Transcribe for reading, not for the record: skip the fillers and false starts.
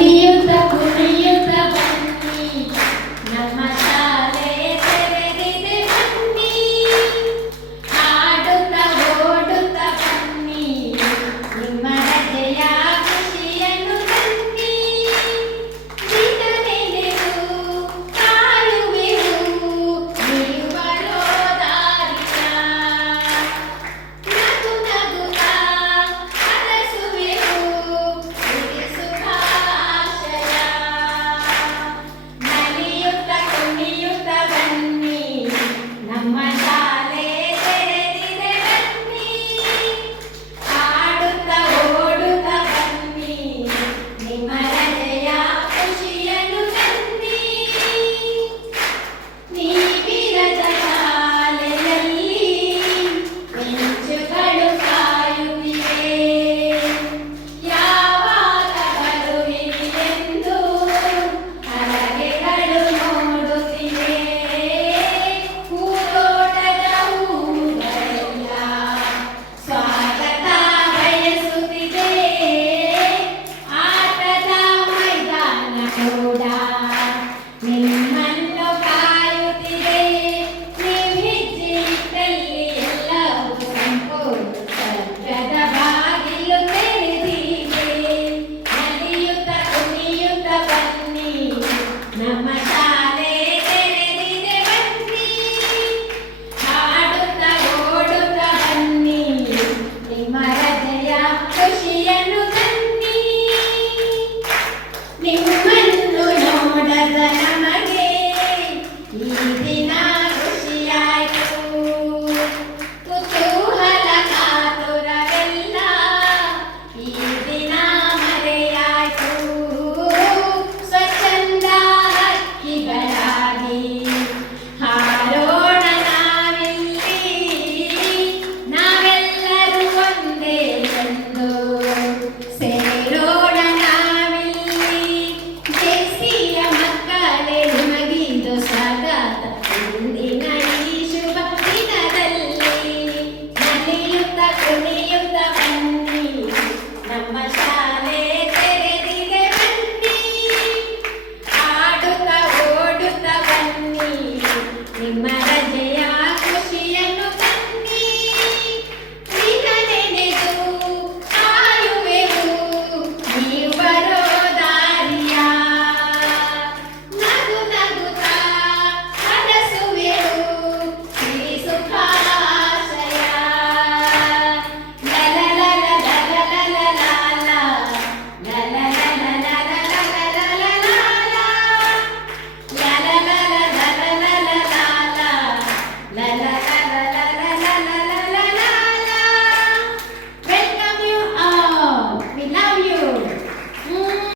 ನಲಿಯುತ್ತ ಕುಣಿಯುತ್ತ ಬನ್ನಿ, ನಮ್ಮ ಶಾಲೆ ತೆರೆದಿದೆ ಬನ್ನಿ. ಹಾಡುತ್ತ ಓಡುತ್ತ ಬನ್ನಿ, ನಿಮ್ಮ ರಜೆಯ ಖುಷಿಯನ್ನು ತನ್ನಿ. ದಿನ ನೆನೆದು ಕಾಯುವೆವು ನೀವು ಬರೋ ದಾರಿಯ. ನಗು ನಗುತ್ತಾ ಹರಸುವೆವು ಇದು ಶುಭಾಶಯ. ನಲಿಯುತ್ತ ಕುಣಿಯುತ್ತ ಬನ್ನಿ, ನಮ್ಮ ಶಾಲೆ ತೆರೆದಿದೆ ಬನ್ನಿ. ಹಾಡುತ್ತ ಓಡುತ್ತ ಬನ್ನಿ, ನಿಮ್ಮ ರಜೆಯ ಖುಷಿಯನ್ನು ತನ್ನಿ. ನೀವಿರದ ಶಾಲೆಯಲ್ಲಿ ಬೆಂಚುಗಳು ಕಾಯುತ್ತಿವೆ, ಯಾವಾಗ ಬರುವಿರೆಂದು ಹಲಗೆಗಳು ನೋಡುತ್ತಿವೆ. ಹೂದೋಟದ ಹೂಗಳೆಲ್ಲ ಸ್ವಾಗತ ಬಯಸುತ್ತಿದೆ, ಆಟದ ಮೈದಾನ ಕೂಡ ನಿಮ್ಮನ್ನು ಕಾಯುತ್ತಿದೆ. ನೀವು ಹೆಜ್ಜೆ ಇಟ್ಟಲ್ಲಿ ಎಲ್ಲವೂ ಸಂಪೂರ್ಣ ಸ್ವರ್ಗದ ಬಾಗಿಲು ತೆರೆದಿದೆ. ನಲಿಯುತ್ತ ಕುಣಿಯುತ್ತ ಬನ್ನಿ, ನಮ್ಮ ಶಾಲೆ ತೆರೆದಿದೆ ಬನ್ನಿ. ಹಾಡುತ್ತ ಓಡುತ್ತ ಬನ್ನಿ, ನಿಮ್ಮ ರಜೆಯ ಖುಷಿಯನ್ನು ತನ್ನಿ. ನಿಮ್ಮನ್ನು ನೋಡದ ನಮಗೆ ಈ ದಿನ